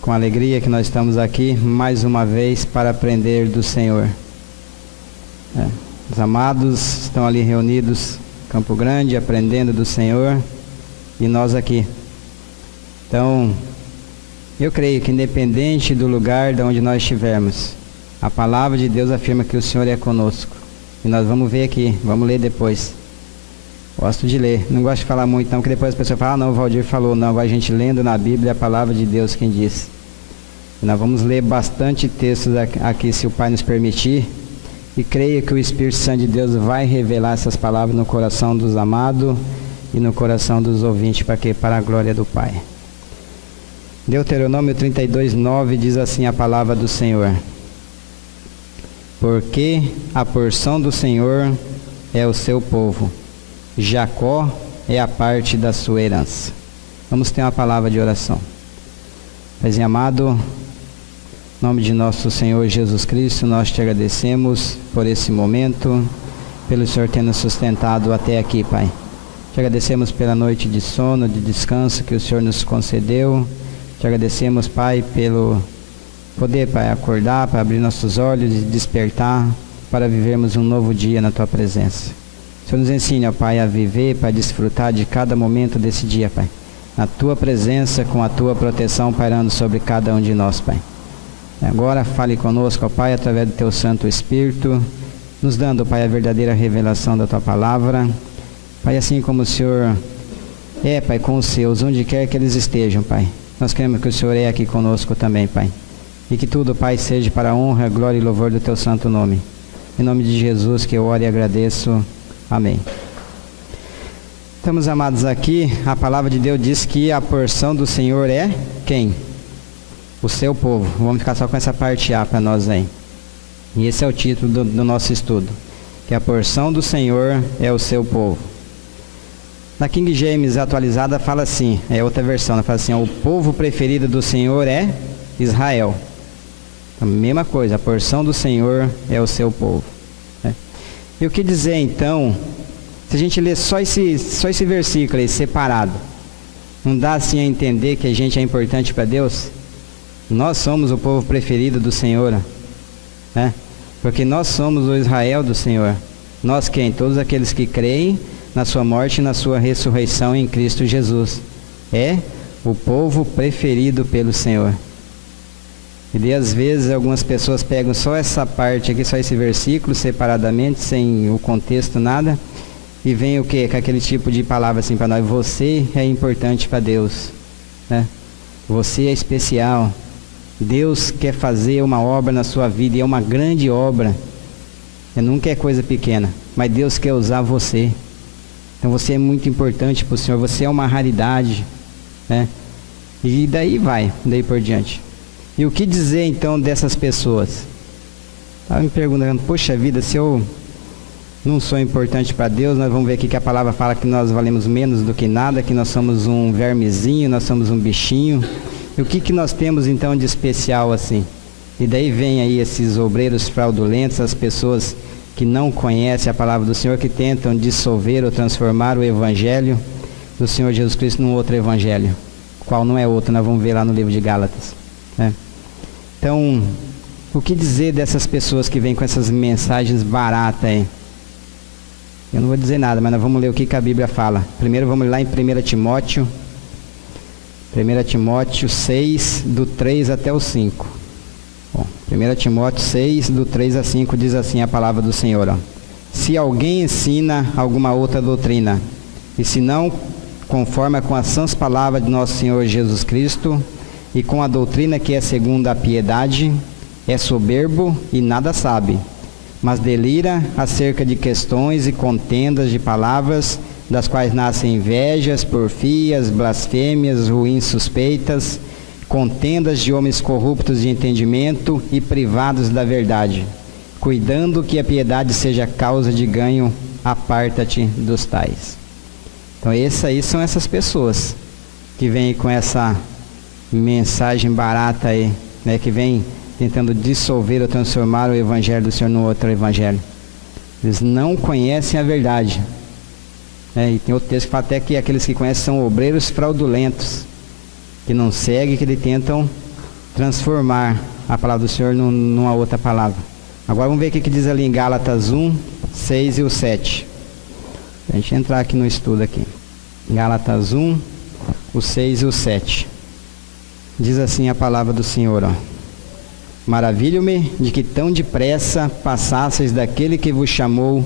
com alegria que nós estamos aqui mais uma vez para aprender do Senhor. Os amados estão ali reunidos em Campo Grande, aprendendo do Senhor, e nós aqui. Então, eu creio que independente do lugar de onde nós estivermos, a palavra de Deus afirma que o Senhor é conosco. E nós vamos ver aqui, vamos ler depois. Gosto de ler, não gosto de falar muito não, porque depois as pessoas falam, não, o Valdir falou, não, vai a gente lendo na Bíblia a palavra de Deus quem diz. E nós vamos ler bastante textos aqui, se o Pai nos permitir, e creio que o Espírito Santo de Deus vai revelar essas palavras no coração dos amados e no coração dos ouvintes, para a glória do Pai. Deuteronômio 32:9 diz assim a palavra do Senhor: porque a porção do Senhor é o seu povo, Jacó é a parte da sua herança. Vamos ter uma palavra de oração. Paizinho amado, em nome de nosso Senhor Jesus Cristo, nós te agradecemos por esse momento, pelo Senhor ter nos sustentado até aqui, Pai. Te agradecemos pela noite de sono, de descanso que o Senhor nos concedeu. Te agradecemos, Pai, pelo poder, Pai, acordar, para abrir nossos olhos e despertar, para vivermos um novo dia na Tua presença. O Senhor nos ensina, Pai, a viver, para desfrutar de cada momento desse dia, Pai. Na Tua presença, com a Tua proteção pairando sobre cada um de nós, Pai. Agora fale conosco, ó Pai, através do Teu Santo Espírito, nos dando, Pai, a verdadeira revelação da Tua palavra. Pai, assim como o Senhor é, Pai, com os seus, onde quer que eles estejam, Pai. Nós queremos que o Senhor é aqui conosco também, Pai. E que tudo, Pai, seja para a honra, glória e louvor do Teu santo nome. Em nome de Jesus que eu oro e agradeço. Amém. Estamos amados aqui, a palavra de Deus diz que a porção do Senhor é quem? O seu povo. Vamos ficar só com essa parte A para nós aí. E esse é o título do nosso estudo. Que a porção do Senhor é o seu povo. Na King James atualizada fala assim, é outra versão, ela fala assim, o povo preferido do Senhor é Israel. A mesma coisa, a porção do Senhor é o seu povo. E o que dizer então, se a gente ler só esse versículo aí, separado, não dá assim a entender que a gente é importante para Deus? Nós somos o povo preferido do Senhor, né? Porque nós somos o Israel do Senhor. Nós quem? Todos aqueles que creem na sua morte e na sua ressurreição em Cristo Jesus. É o povo preferido pelo Senhor. E às vezes algumas pessoas pegam só essa parte aqui, só esse versículo separadamente, sem o contexto, nada, e vem o quê? Com aquele tipo de palavra assim para nós, você é importante para Deus, né? Você é especial. Deus quer fazer uma obra na sua vida, e é uma grande obra. Nunca é coisa pequena, mas Deus quer usar você. Então você é muito importante para o Senhor, você é uma raridade, né? E daí por diante. E o que dizer então dessas pessoas? Estava me perguntando, poxa vida, se eu não sou importante para Deus, nós vamos ver aqui que a palavra fala que nós valemos menos do que nada, que nós somos um vermezinho, nós somos um bichinho. E o que nós temos então de especial assim? E daí vem aí esses obreiros fraudulentos, as pessoas que não conhecem a palavra do Senhor, que tentam dissolver ou transformar o evangelho do Senhor Jesus Cristo num outro evangelho, qual não é outro, nós vamos ver lá no livro de Gálatas, né? Então, o que dizer dessas pessoas que vêm com essas mensagens baratas aí? Eu não vou dizer nada, mas nós vamos ler o que a Bíblia fala. Primeiro vamos lá em 1 Timóteo 6, do 3 até o 5. Bom, 1 Timóteo 6, do 3 a 5, diz assim a palavra do Senhor. Se alguém ensina alguma outra doutrina, e se não conforma com as sãs palavras de nosso Senhor Jesus Cristo, e com a doutrina que é segundo a piedade, é soberbo e nada sabe, mas delira acerca de questões e contendas de palavras, das quais nascem invejas, porfias, blasfêmias, ruins suspeitas, contendas de homens corruptos de entendimento e privados da verdade, cuidando que a piedade seja causa de ganho, aparta-te dos tais. Então essas aí são essas pessoas que vêm com essa mensagem barata aí, né, que vem tentando dissolver ou transformar o evangelho do Senhor no outro evangelho. Eles não conhecem a verdade. E tem outro texto que fala até que aqueles que conhecem são obreiros fraudulentos, que não seguem, que eles tentam transformar a palavra do Senhor numa outra palavra. Agora vamos ver o que diz ali em Gálatas 1, 6 e o 7. A gente entrar aqui no estudo aqui. Gálatas 1, o 6 e o 7. Diz assim a palavra do Senhor, ó. Maravilho-me de que tão depressa passasseis daquele que vos chamou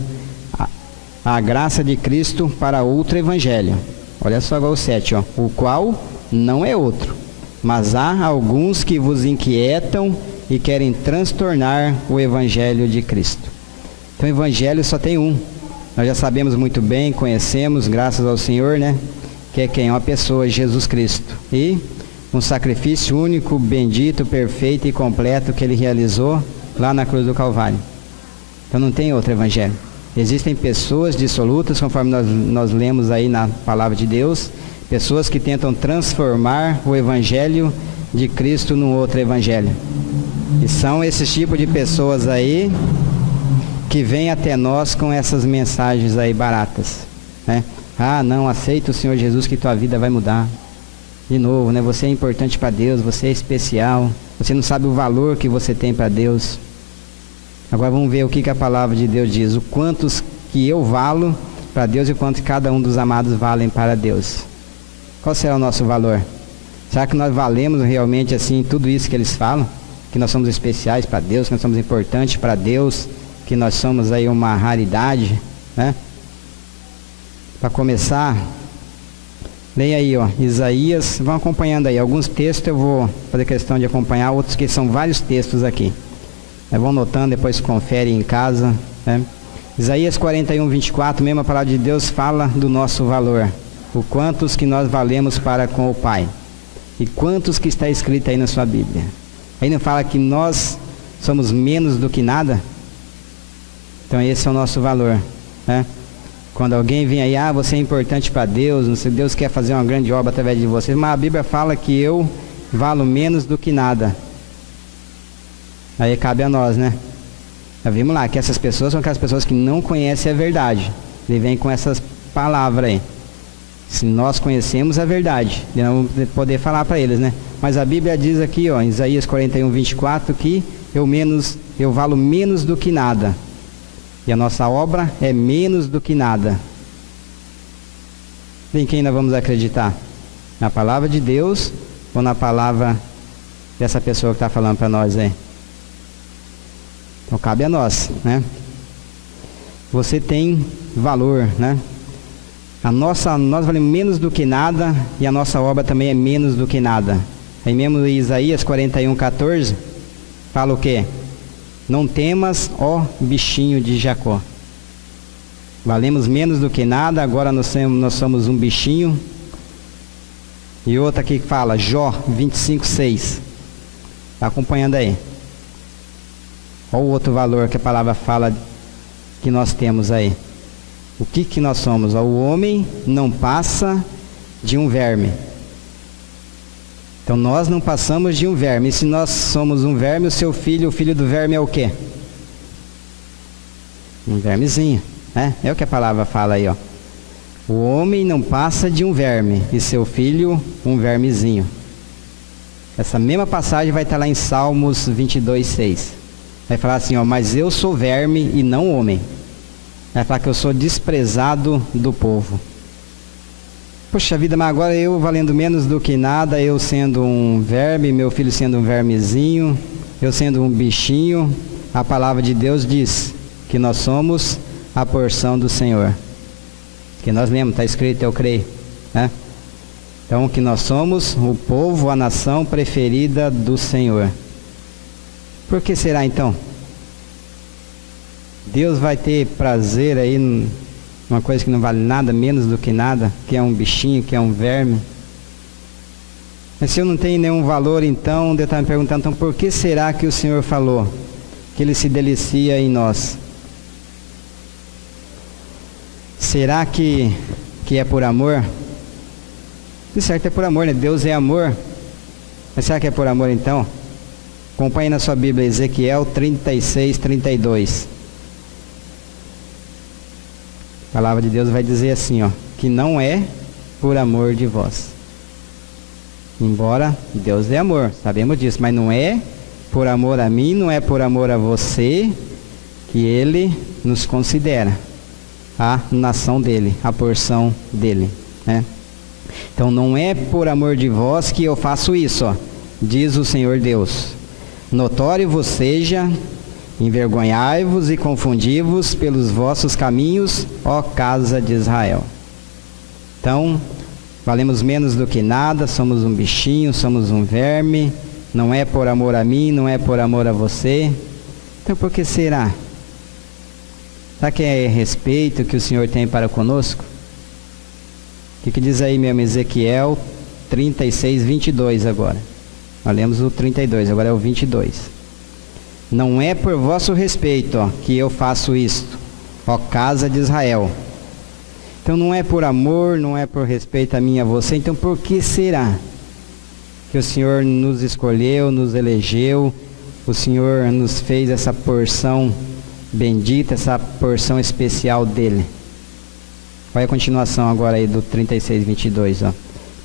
a graça de Cristo para outro evangelho. Olha só agora o 7, ó. O qual não é outro, mas há alguns que vos inquietam e querem transtornar o evangelho de Cristo. Então o evangelho só tem um. Nós já sabemos muito bem, conhecemos, graças ao Senhor, né? Que é quem? Uma pessoa, Jesus Cristo. E um sacrifício único, bendito, perfeito e completo que Ele realizou lá na cruz do Calvário. Então não tem outro evangelho. Existem pessoas dissolutas, conforme nós lemos aí na palavra de Deus, pessoas que tentam transformar o evangelho de Cristo num outro evangelho. E são esses tipos de pessoas aí que vêm até nós com essas mensagens aí baratas, né? Ah, não, aceita o Senhor Jesus que tua vida vai mudar. De novo, né? Você é importante para Deus, você é especial, você não sabe o valor que você tem para Deus. Agora vamos ver o que a palavra de Deus diz, o quantos que eu valo para Deus e o quanto cada um dos amados valem para Deus. Qual será o nosso valor? Será que nós valemos realmente assim tudo isso que eles falam? Que nós somos especiais para Deus, que nós somos importantes para Deus, que nós somos aí uma raridade, né? Para começar, leia aí, ó, Isaías, vão acompanhando aí, alguns textos eu vou fazer questão de acompanhar, outros que são vários textos aqui. Vão notando, depois confere em casa, né? Isaías 41, 24, mesmo a palavra de Deus fala do nosso valor. O quantos que nós valemos para com o Pai. E quantos que está escrito aí na sua Bíblia. Aí não fala que nós somos menos do que nada? Então esse é o nosso valor, né? Quando alguém vem aí, ah, você é importante para Deus, não sei, Deus quer fazer uma grande obra através de você, mas a Bíblia fala que eu valo menos do que nada. Aí cabe a nós, né? Já vimos lá que essas pessoas são aquelas pessoas que não conhecem a verdade. Ele vem com essas palavras aí. Se nós conhecemos a verdade, não vamos poder falar para eles, né? Mas a Bíblia diz aqui, ó, em Isaías 41, 24, que eu valo menos do que nada. E a nossa obra é menos do que nada. Em quem nós vamos acreditar? Na palavra de Deus ou na palavra dessa pessoa que está falando para nós aí? Então cabe a nós, né? Você tem valor, né? Nós valemos menos do que nada e a nossa obra também é menos do que nada. Aí mesmo em Isaías 41, 14, fala o quê? Não temas, ó bichinho de Jacó. Valemos menos do que nada, agora nós somos um bichinho. E outra aqui que fala, Jó 25, 6. Está acompanhando aí. Olha o outro valor que a palavra fala que nós temos aí. O que nós somos? O homem não passa de um verme. Então nós não passamos de um verme. E se nós somos um verme, o seu filho, o filho do verme é o quê? Um vermezinho, né? É o que a palavra fala aí, ó. O homem não passa de um verme e seu filho um vermezinho. Essa mesma passagem vai estar lá em Salmos 22, 6. Vai falar assim, ó, mas eu sou verme e não homem. Vai falar que eu sou desprezado do povo. Poxa vida, mas agora eu valendo menos do que nada, eu sendo um verme, meu filho sendo um vermezinho, eu sendo um bichinho, a palavra de Deus diz que nós somos a porção do Senhor. Que nós lemos, está escrito, eu creio, né? Então que nós somos o povo, a nação preferida do Senhor. Por que será então? Deus vai ter prazer aí numa coisa que não vale nada, menos do que nada, que é um bichinho, que é um verme. Mas se eu não tenho nenhum valor, então, Deus está me perguntando, então por que será que o Senhor falou que Ele se delicia em nós? Será que é por amor? De certo é por amor, né? Deus é amor. Mas será que é por amor então? Acompanhe na sua Bíblia Ezequiel 36, 32. A palavra de Deus vai dizer assim, ó, que não é por amor de vós. Embora Deus é amor, sabemos disso, mas não é por amor a mim, não é por amor a você que Ele nos considera a nação dele, a porção dele, né? Então não é por amor de vós que eu faço isso, ó, diz o Senhor Deus. Notório vos seja, envergonhai-vos e confundi-vos pelos vossos caminhos, ó casa de Israel. Então, valemos menos do que nada, somos um bichinho, somos um verme, não é por amor a mim, não é por amor a você. Então por que será? Será que é respeito que o Senhor tem para conosco? O que diz aí mesmo Ezequiel 36, 22 agora? Nós lemos o 32, agora é o 22. Não é por vosso respeito, ó, que eu faço isto, ó casa de Israel. Então não é por amor, não é por respeito a mim e a você. Então por que será que o Senhor nos escolheu, nos elegeu, o Senhor nos fez essa porção bendita, essa porção especial dele? Olha a continuação agora aí do 36, 22, ó.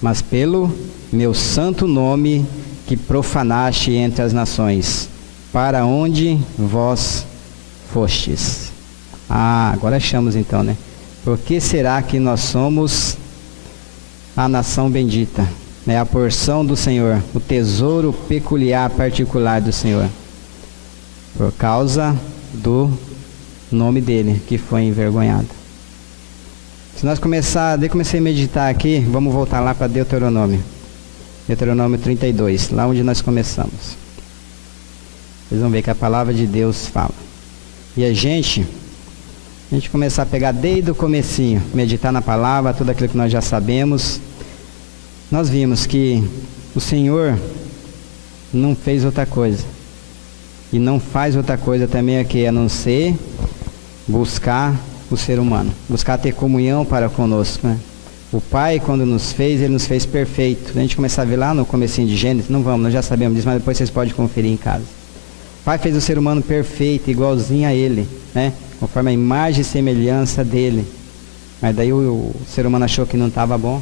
Mas pelo meu santo nome que profanaste entre as nações, para onde vós fostes. Agora achamos então, né? Por que será que nós somos a nação bendita? É a porção do Senhor, o tesouro peculiar, particular do Senhor. Por causa do nome dele, que foi envergonhado. Se nós comecei a meditar aqui, vamos voltar lá para Deuteronômio. Deuteronômio 32, lá onde nós começamos. Vocês vão ver que a palavra de Deus fala. E a gente começar a pegar desde o comecinho, meditar na palavra, tudo aquilo que nós já sabemos. Nós vimos que o Senhor não fez outra coisa. E não faz outra coisa também aqui, a não ser buscar o ser humano. Buscar ter comunhão para conosco, né? O Pai, quando nos fez, Ele nos fez perfeito. A gente começar a ver lá no comecinho de Gênesis, não vamos, nós já sabemos disso, mas depois vocês podem conferir em casa. O Pai fez o ser humano perfeito, igualzinho a Ele, né? Conforme a imagem e semelhança dele. Mas daí o ser humano achou que não estava bom.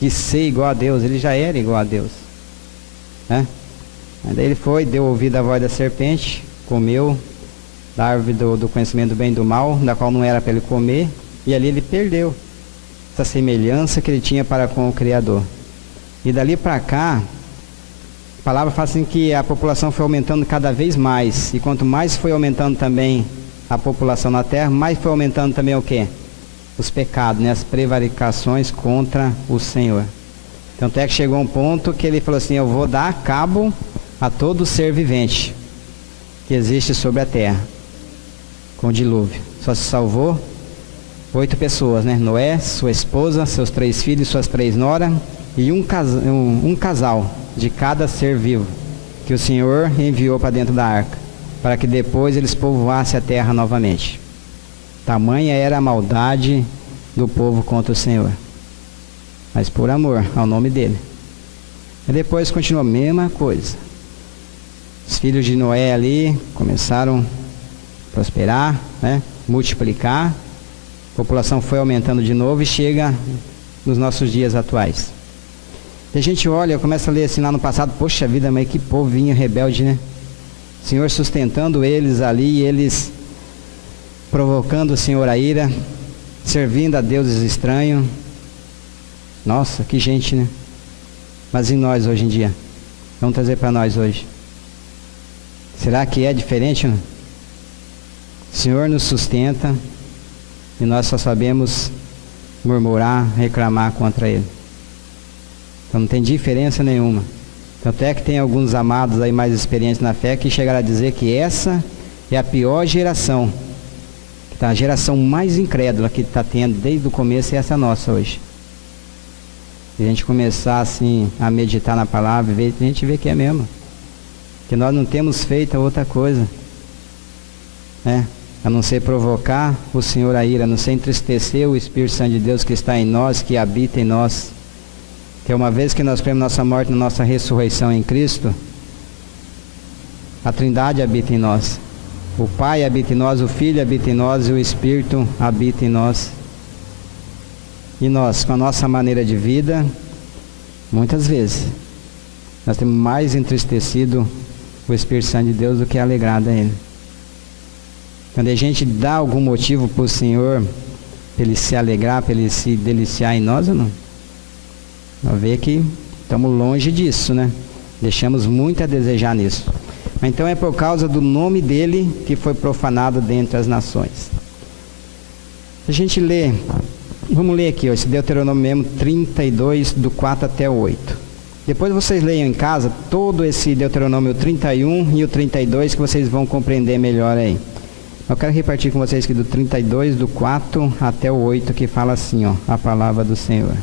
De ser igual a Deus, ele já era igual a Deus, né? Mas daí ele foi, deu ouvido à voz da serpente, comeu da árvore do conhecimento do bem e do mal, da qual não era para ele comer, e ali ele perdeu essa semelhança que ele tinha para com o Criador. E dali para cá, a palavra fala assim que a população foi aumentando cada vez mais, e quanto mais foi aumentando também a população na terra, mais foi aumentando também o quê? Os pecados, né? As prevaricações contra o Senhor. Tanto é que chegou um ponto que ele falou assim: eu vou dar cabo a todo ser vivente que existe sobre a terra, com o dilúvio. Só se salvou 8 pessoas, né? Noé, sua esposa, seus 3 filhos, suas 3 noras, e um casal de cada ser vivo, que o Senhor enviou para dentro da arca, para que depois eles povoassem a terra novamente. Tamanha era a maldade do povo contra o Senhor, mas por amor ao nome dele. E depois continuou a mesma coisa. Os filhos de Noé ali começaram a prosperar, né? Multiplicar. A população foi aumentando de novo e chega nos nossos dias atuais. E a gente olha, começa a ler assim lá no passado: poxa vida, mas que povinho rebelde, né? O Senhor sustentando eles ali, e eles provocando o Senhor a ira, servindo a deuses estranhos. Nossa, que gente, né? Mas e nós hoje em dia? Vamos trazer para nós hoje. Será que é diferente, não? O Senhor nos sustenta e nós só sabemos murmurar, reclamar contra Ele. Então não tem diferença nenhuma. Tanto é que tem alguns amados aí mais experientes na fé que chegaram a dizer que essa é a pior geração. A geração mais incrédula que está tendo desde o começo é essa nossa hoje. Se a gente começar assim a meditar na palavra, a gente vê que é mesmo. Que nós não temos feito outra coisa, né? A não ser provocar o Senhor a ira, a não ser entristecer o Espírito Santo de Deus que está em nós, que habita em nós. Que uma vez que nós cremos nossa morte, na nossa ressurreição em Cristo, a Trindade habita em nós. O Pai habita em nós, o Filho habita em nós e o Espírito habita em nós. E nós, com a nossa maneira de vida, muitas vezes, nós temos mais entristecido o Espírito Santo de Deus do que alegrado a Ele. Quando a gente dá algum motivo para o Senhor, para Ele se alegrar, para Ele se deliciar em nós ou não? Nós vemos que estamos longe disso, né? Deixamos muito a desejar nisso. Mas então é por causa do nome dele que foi profanado dentre as nações. A gente lê, vamos ler aqui, ó, esse Deuteronômio mesmo 32, do 4 até o 8. Depois vocês leiam em casa todo esse Deuteronômio 31 e o 32, que vocês vão compreender melhor aí. Eu quero repartir com vocês aqui do 32, do 4 até o 8, que fala assim, ó, a palavra do Senhor.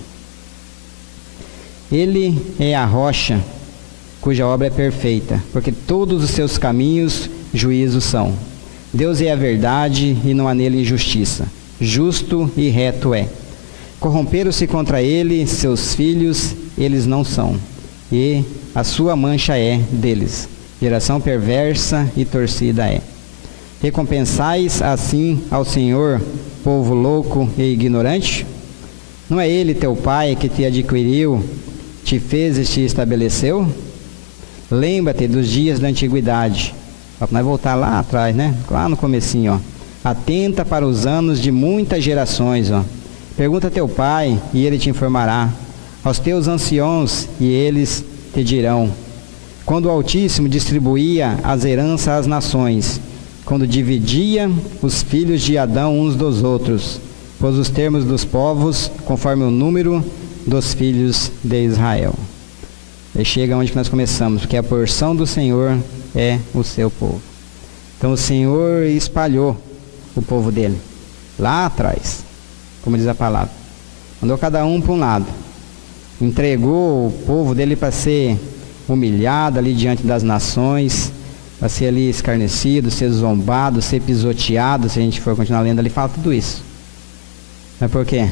Ele é a rocha cuja obra é perfeita, porque todos os seus caminhos juízos são. Deus é a verdade e não há nele injustiça. Justo e reto é. Corromperam-se contra ele seus filhos, eles não são, e a sua mancha é deles. Geração perversa e torcida é. Recompensais assim ao Senhor, povo louco e ignorante? Não é ele teu pai que te adquiriu, te fez e te estabeleceu? Lembra-te dos dias da antiguidade. Para nós voltar lá atrás, né? Lá no comecinho, ó. Atenta para os anos de muitas gerações, ó. Pergunta a teu pai e ele te informará. Aos teus anciãos e eles te dirão. Quando o Altíssimo distribuía as heranças às nações, quando dividia os filhos de Adão uns dos outros, pôs os termos dos povos conforme o número dos filhos de Israel. E chega onde nós começamos, porque a porção do Senhor é o seu povo. Então o Senhor espalhou o povo dele, lá atrás, como diz a palavra. Mandou cada um para um lado. Entregou o povo dele para ser humilhado ali diante das nações, para ser ali escarnecido, ser zombado, ser pisoteado, se a gente for continuar lendo ali, fala tudo isso. Mas por quê?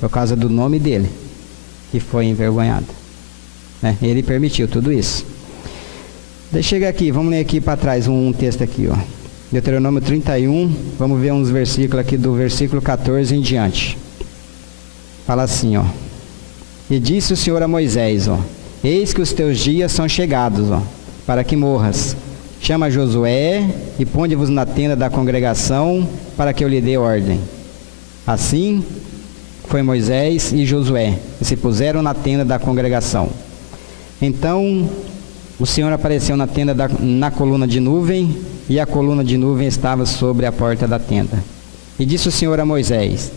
Por causa do nome dele, que foi envergonhado. Ele permitiu tudo isso. Deixa eu chegar aqui, vamos ler aqui para trás um texto aqui, ó. Deuteronômio 31, vamos ver uns versículos aqui do versículo 14 em diante. Fala assim, ó. E disse o Senhor a Moisés, ó, eis que os teus dias são chegados, ó, para que morras. Chama Josué e ponde-vos na tenda da congregação, para que eu lhe dê ordem. Assim foi Moisés e Josué, e se puseram na tenda da congregação. Então o Senhor apareceu na tenda na coluna de nuvem, e a coluna de nuvem estava sobre a porta da tenda. E disse o Senhor a Moisés,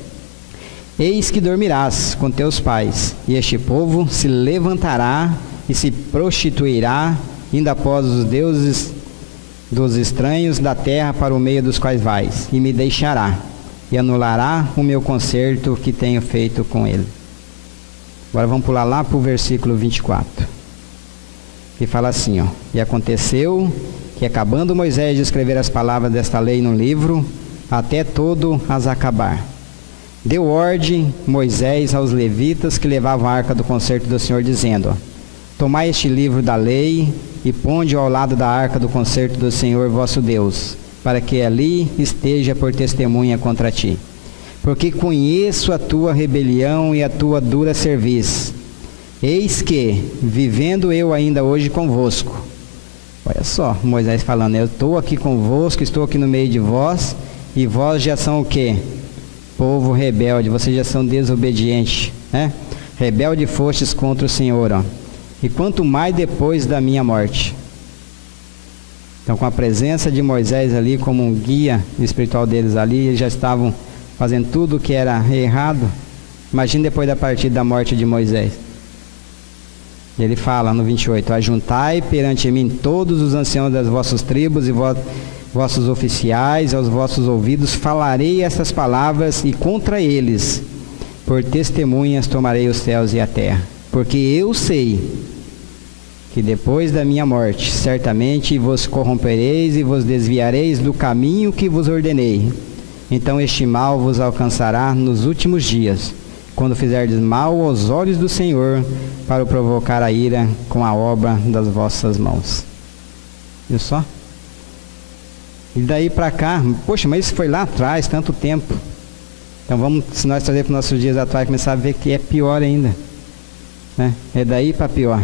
eis que dormirás com teus pais, e este povo se levantará e se prostituirá, indo após os deuses dos estranhos da terra para o meio dos quais vais, e me deixará, e anulará o meu concerto que tenho feito com ele. Agora vamos pular lá para o versículo 24. Que fala assim, ó. E aconteceu que, acabando Moisés de escrever as palavras desta lei no livro, até todo as acabar, deu ordem Moisés aos levitas que levavam a arca do concerto do Senhor, dizendo, ó, tomai este livro da lei e ponde-o ao lado da arca do concerto do Senhor vosso Deus, para que ali esteja por testemunha contra ti. Porque conheço a tua rebelião e a tua dura cerviz. Eis que, vivendo eu ainda hoje convosco. Olha só, Moisés falando, eu estou aqui convosco, estou aqui no meio de vós, e vós já são o quê? Povo rebelde, vocês já são desobedientes, né? Rebelde fostes contra o Senhor, ó. E quanto mais depois da minha morte. Então, com a presença de Moisés ali, como um guia espiritual deles ali, eles já estavam fazendo tudo o que era errado. Imagine depois da partida da morte de Moisés. Ele fala no 28, ajuntai perante mim todos os anciãos das vossas tribos e vossos oficiais, aos vossos ouvidos falarei estas palavras, e contra eles, por testemunhas, tomarei os céus e a terra. Porque eu sei que depois da minha morte, certamente vos corrompereis e vos desviareis do caminho que vos ordenei. Então este mal vos alcançará nos últimos dias, quando fizerdes mal aos olhos do Senhor, para o provocar a ira com a obra das vossas mãos. Viu só? E daí para cá, poxa, mas isso foi lá atrás, tanto tempo. Então vamos, se nós trazer para os nossos dias atuais, começar a ver que é pior ainda, né? É daí para pior.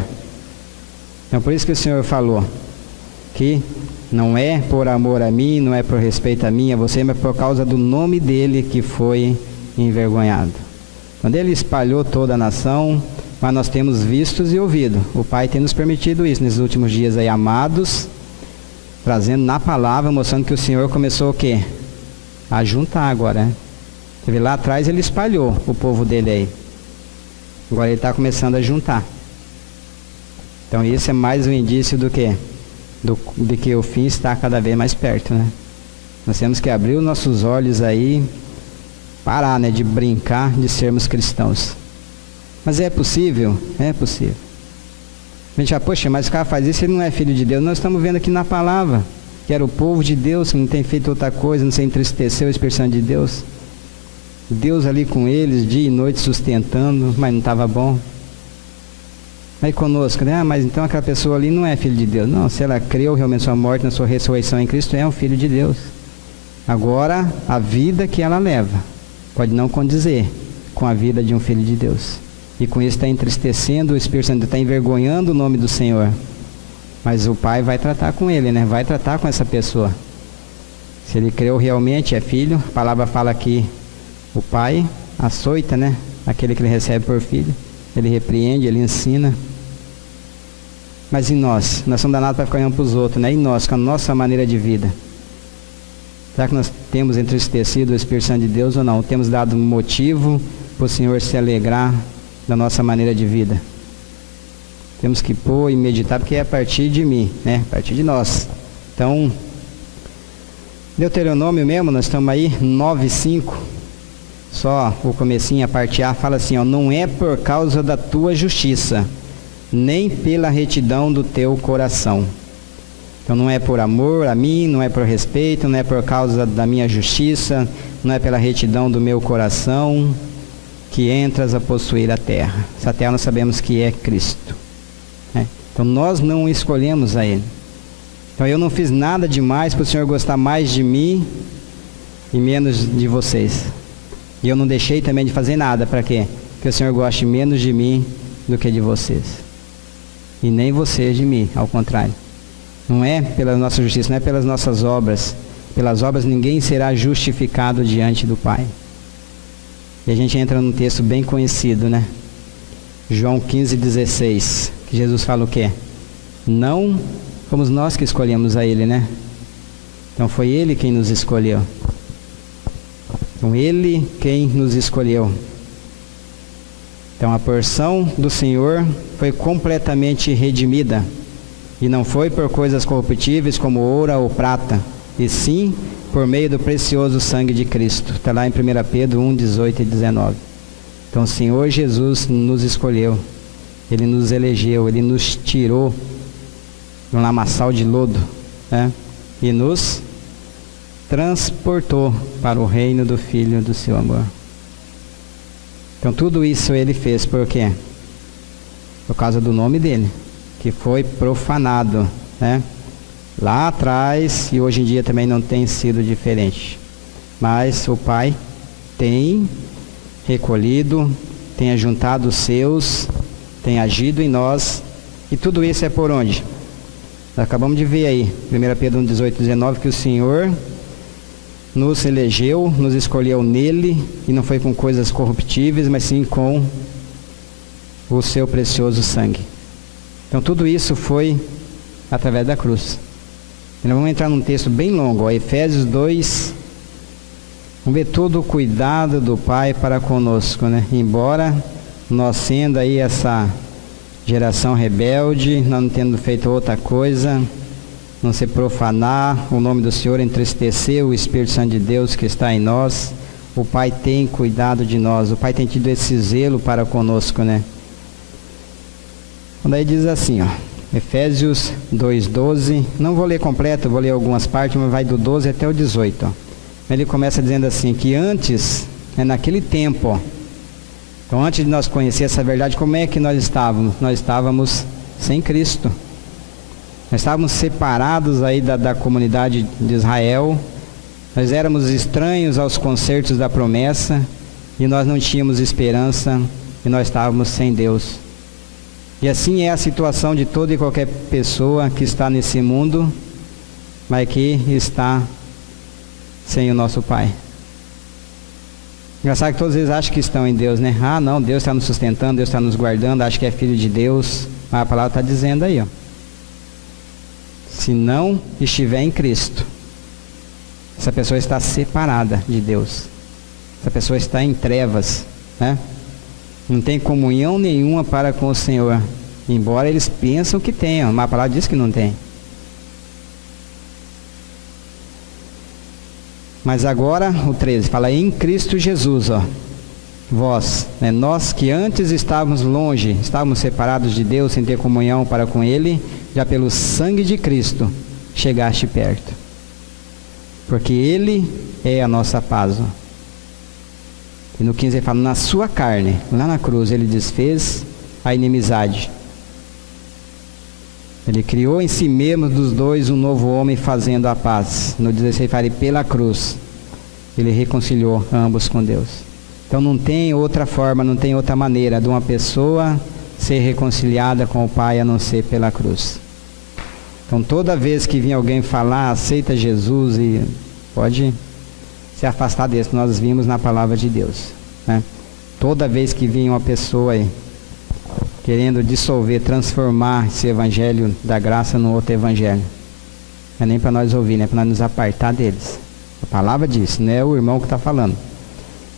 Então por isso que o Senhor falou que não é por amor a mim, não é por respeito a mim, a você, mas por causa do nome dele que foi envergonhado. Quando ele espalhou toda a nação, mas nós temos vistos e ouvido. O Pai tem nos permitido isso nesses últimos dias aí, amados, trazendo na palavra, mostrando que o Senhor começou o quê? A juntar agora, né? Você vê, lá atrás ele espalhou o povo dele aí. Agora ele está começando a juntar. Então isso é mais um indício do quê? De que o fim está cada vez mais perto, né? Nós temos que abrir os nossos olhos aí, parar, né, de brincar de sermos cristãos. Mas é possível? É possível. A gente já, poxa, mas o cara faz isso, ele não é filho de Deus. Nós estamos vendo aqui na palavra, que era o povo de Deus, que não tem feito outra coisa, não se entristeceu a expressão de Deus. Deus ali com eles, dia e noite sustentando, mas não estava bom. Aí conosco, né? Mas então aquela pessoa ali não é filho de Deus. Não, se ela creu realmente na sua morte, na sua ressurreição em Cristo, é um filho de Deus. Agora, a vida que ela leva pode não condizer com a vida de um filho de Deus. E com isso está entristecendo o Espírito Santo, está envergonhando o nome do Senhor. Mas o Pai vai tratar com ele, né? Vai tratar com essa pessoa. Se ele creu realmente, é filho. A palavra fala que o Pai açoita, né? Aquele que ele recebe por filho. Ele repreende, ele ensina. Mas e nós? Nós somos danados para ficar olhando para os outros, né? E nós, com a nossa maneira de vida? Será que nós temos entristecido o Espírito Santo de Deus ou não? Temos dado motivo para o Senhor se alegrar da nossa maneira de vida? Temos que pôr e meditar, porque é a partir de mim, né? A partir de nós. Então, Deuteronômio mesmo, nós estamos aí, 9:5. Só o comecinho, a parte A, fala assim, ó, não é por causa da tua justiça, nem pela retidão do teu coração. Então não é por amor a mim, não é por respeito, não é por causa da minha justiça, não é pela retidão do meu coração que entras a possuir a terra. Essa terra nós sabemos que é Cristo, né? Então nós não escolhemos a Ele. Então eu não fiz nada demais para o Senhor gostar mais de mim e menos de vocês. E eu não deixei também de fazer nada para quê? Que o Senhor goste menos de mim do que de vocês. E nem vocês de mim, ao contrário. Não é pela nossa justiça, não é pelas nossas obras. Pelas obras ninguém será justificado diante do Pai. E a gente entra num texto bem conhecido, né? João 15:16, que Jesus fala o quê? Não fomos nós que escolhemos a Ele, né? Então foi Ele quem nos escolheu. Então Ele quem nos escolheu. Então a porção do Senhor foi completamente redimida. E não foi por coisas corruptíveis como ouro ou prata, e sim por meio do precioso sangue de Cristo. Está lá em 1 Pedro 1:18 e 19. Então o Senhor Jesus nos escolheu. Ele nos elegeu, Ele nos tirou de um lamaçal de lodo, né? E nos transportou para o reino do Filho do seu amor. Então tudo isso Ele fez por quê? Por causa do nome dEle, que foi profanado, né? Lá atrás, e hoje em dia também não tem sido diferente. Mas o Pai tem recolhido, tem ajuntado os seus, tem agido em nós, e tudo isso é por onde? Nós acabamos de ver aí, 1 Pedro 1:18 e 19, que o Senhor nos elegeu, nos escolheu nele, e não foi com coisas corruptíveis, mas sim com o seu precioso sangue. Então tudo isso foi através da cruz. E nós vamos entrar num texto bem longo, ó, Efésios 2. Vamos ver todo o cuidado do Pai para conosco, né? Embora nós sendo aí essa geração rebelde, nós não tendo feito outra coisa, não se profanar o nome do Senhor, entristecer o Espírito Santo de Deus que está em nós, o Pai tem cuidado de nós, o Pai tem tido esse zelo para conosco, né? Daí diz assim, ó, Efésios 2:12, não vou ler completo, vou ler algumas partes, mas vai do 12 até o 18, ó. Ele começa dizendo assim, que antes, naquele tempo, ó, então antes de nós conhecer essa verdade, como é que nós estávamos? Nós estávamos sem Cristo. Nós estávamos separados aí da comunidade de Israel, nós éramos estranhos aos concertos da promessa, e nós não tínhamos esperança, e nós estávamos sem Deus. E assim é a situação de toda e qualquer pessoa que está nesse mundo, mas que está sem o nosso Pai. Engraçado que todos eles acham que estão em Deus, né? Ah, não, Deus está nos sustentando, Deus está nos guardando, acho que é filho de Deus. Mas a palavra está dizendo aí, ó. Se não estiver em Cristo, essa pessoa está separada de Deus. Essa pessoa está em trevas, né? Não tem comunhão nenhuma para com o Senhor. Embora eles pensam que tenham, mas a palavra diz que não tem. Mas agora, o 13, fala em Cristo Jesus, ó. Vós, né, nós que antes estávamos longe, estávamos separados de Deus, sem ter comunhão para com Ele, já pelo sangue de Cristo, chegaste perto. Porque Ele é a nossa paz, ó. E no 15 ele fala, na sua carne, lá na cruz, Ele desfez a inimizade. Ele criou em si mesmo dos dois um novo homem fazendo a paz. No 16 fala, pela cruz, Ele reconciliou ambos com Deus. Então não tem outra forma, não tem outra maneira de uma pessoa ser reconciliada com o Pai a não ser pela cruz. Então toda vez que vem alguém falar, aceita Jesus, e pode se afastar desse, nós vimos na palavra de Deus, né? Toda vez que vem uma pessoa aí querendo dissolver, transformar esse evangelho da graça no outro evangelho, não é nem para nós ouvir, né? É para nós nos apartar deles. A palavra diz, não é o irmão que está falando.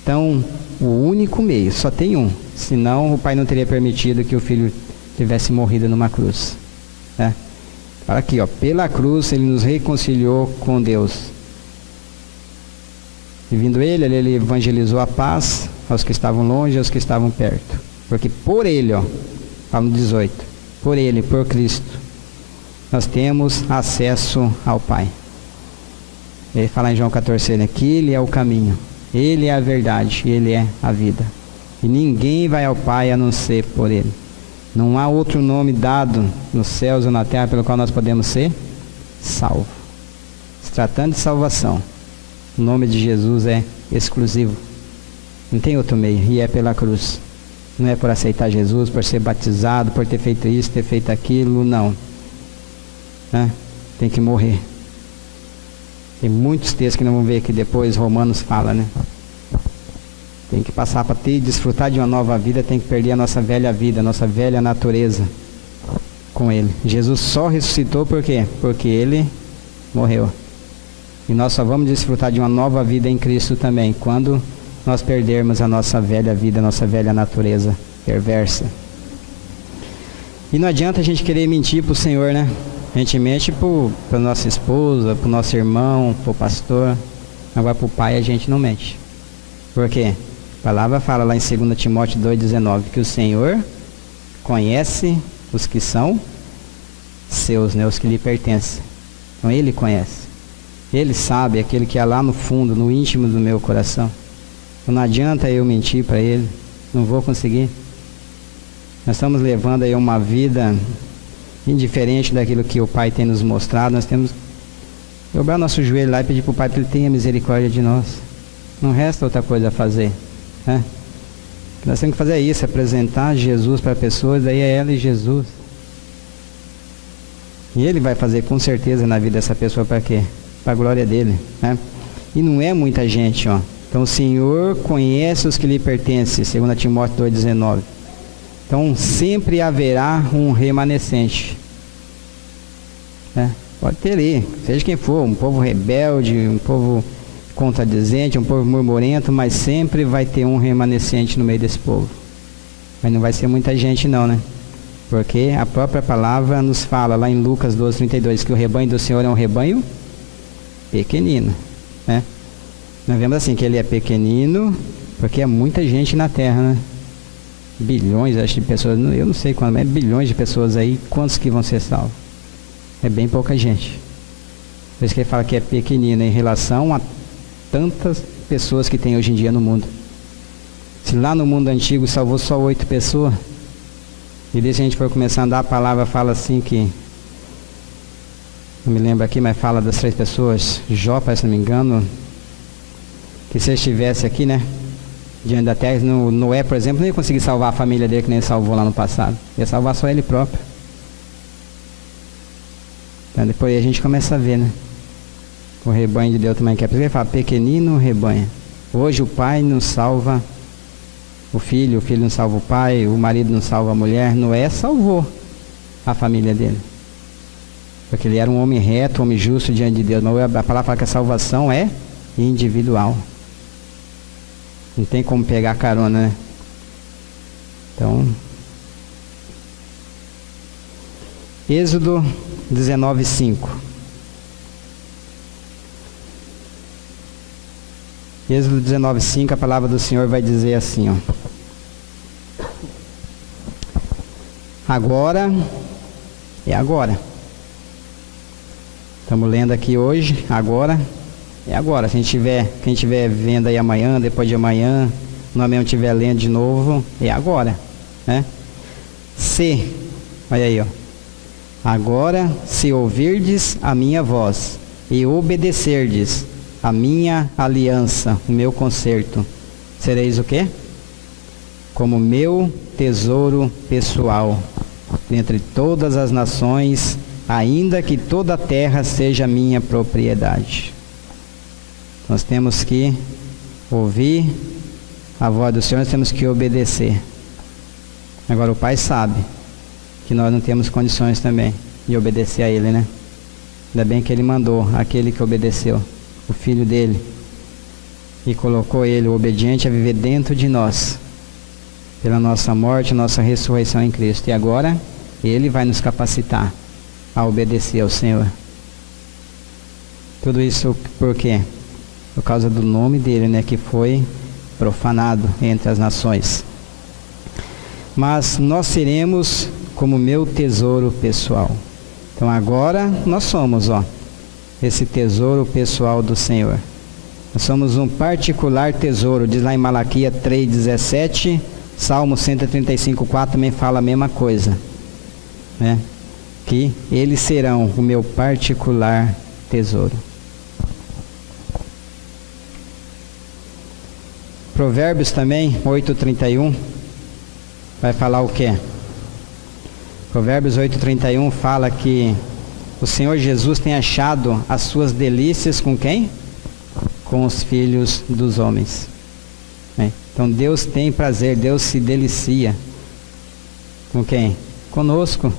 Então, o único meio, só tem um, senão o Pai não teria permitido que o Filho tivesse morrido numa cruz, né? Fala aqui, ó, pela cruz Ele nos reconciliou com Deus. E vindo Ele evangelizou a paz aos que estavam longe e aos que estavam perto. Porque por Ele, ó, fala no 18, por Ele, por Cristo, nós temos acesso ao Pai. Ele fala em João 14, que Ele é o caminho, Ele é a verdade, Ele é a vida. E ninguém vai ao Pai a não ser por Ele. Não há outro nome dado nos céus ou na terra pelo qual nós podemos ser salvos. Se tratando de salvação, o nome de Jesus é exclusivo. Não tem outro meio, e é pela cruz. Não é por aceitar Jesus, por ser batizado, por ter feito isso, ter feito aquilo, não. Né? Tem que morrer. Tem muitos textos que não vão ver aqui depois, Romanos fala, né? Tem que passar para ter e desfrutar de uma nova vida, tem que perder a nossa velha vida, a nossa velha natureza com Ele. Jesus só ressuscitou por quê? Porque Ele morreu. E nós só vamos desfrutar de uma nova vida em Cristo também, quando nós perdermos a nossa velha vida, a nossa velha natureza perversa. E não adianta a gente querer mentir para o Senhor, né? A gente mente para nossa esposa, para o nosso irmão, para o pastor. Agora para o Pai a gente não mente. Por quê? A palavra fala lá em 2 Timóteo 2,19 que o Senhor conhece os que são seus, né? Os que lhe pertencem. Então Ele conhece. Ele sabe aquele que é lá no fundo, no íntimo do meu coração. Não adianta eu mentir para Ele, não vou conseguir. Nós estamos levando aí uma vida indiferente daquilo que o Pai tem nos mostrado. Nós temos que dobrar nosso joelho lá e pedir para o Pai que Ele tenha misericórdia de nós. Não resta outra coisa a fazer, né? Nós temos que fazer isso, apresentar Jesus para pessoas, daí é ela e Jesus. E Ele vai fazer com certeza na vida dessa pessoa para quê? Para a glória dEle, né? E não é muita gente, ó. Então o Senhor conhece os que lhe pertencem, 2 Timóteo 2,19. Então sempre haverá um remanescente, né? Pode ter ali, seja quem for, um povo rebelde, um povo contradizente, um povo murmurento, mas sempre vai ter um remanescente no meio desse povo. Mas não vai ser muita gente não, né? Porque a própria palavra nos fala lá em Lucas 12:32 que o rebanho do Senhor é um rebanho pequenino, né? Nós vemos assim que ele é pequenino porque é muita gente na terra, né? Bilhões, acho, de pessoas, eu não sei quanto, mas bilhões de pessoas aí, quantos que vão ser salvos? É bem pouca gente. Por isso que ele fala que é pequenino em relação a tantas pessoas que tem hoje em dia no mundo. Se lá no mundo antigo salvou só 8 pessoas, e daí se a gente for começar a andar, a palavra fala assim que, não me lembro aqui, mas fala das 3 pessoas, Jó, se não me engano, que se ele estivesse aqui, né? diante da terra. Noé, por exemplo, não ia conseguir salvar a família dele que nem ele salvou lá no passado. Ia salvar só ele próprio. Então depois a gente começa a ver, né? O rebanho de Deus também quer. Porque ele fala, pequenino rebanho. Hoje o pai não salva o filho não salva o pai, o marido não salva a mulher. Noé salvou a família dele. Porque ele era um homem reto, um homem justo diante de Deus. Mas a palavra fala que a salvação é individual. Não tem como pegar carona, né? Então, Êxodo 19:5. Êxodo 19:5, a palavra do Senhor vai dizer assim, ó. Agora, é agora. Estamos lendo aqui hoje, agora, é agora. Quem estiver vendo aí amanhã, depois de amanhã, não mesmo estiver lendo de novo, é agora, né? Olha aí, ó. Agora, se ouvirdes a minha voz e obedecerdes a minha aliança, o meu concerto, sereis o quê? Como meu tesouro pessoal, dentre todas as nações, ainda que toda a terra seja minha propriedade. Nós temos que ouvir a voz do Senhor, nós temos que obedecer. Agora o Pai sabe que nós não temos condições também de obedecer a Ele, né? Ainda bem que Ele mandou aquele que obedeceu, o Filho dele, e colocou Ele, o obediente, a viver dentro de nós, pela nossa morte, nossa ressurreição em Cristo. E agora Ele vai nos capacitar a obedecer ao Senhor. Tudo isso por quê? Por causa do nome dele, né, que foi profanado entre as nações. Mas nós seremos como meu tesouro pessoal. Então agora nós somos, esse tesouro pessoal do Senhor. Nós somos um particular tesouro, diz lá em Malaquias 3:17, Salmo 135:4 também fala a mesma coisa, né? Que eles serão o meu particular tesouro. Provérbios também, 8:31, vai falar o quê? Provérbios 8:31 fala que o Senhor Jesus tem achado as suas delícias com quem? Com os filhos dos homens. Então Deus tem prazer, Deus se delicia. Com quem? Conosco.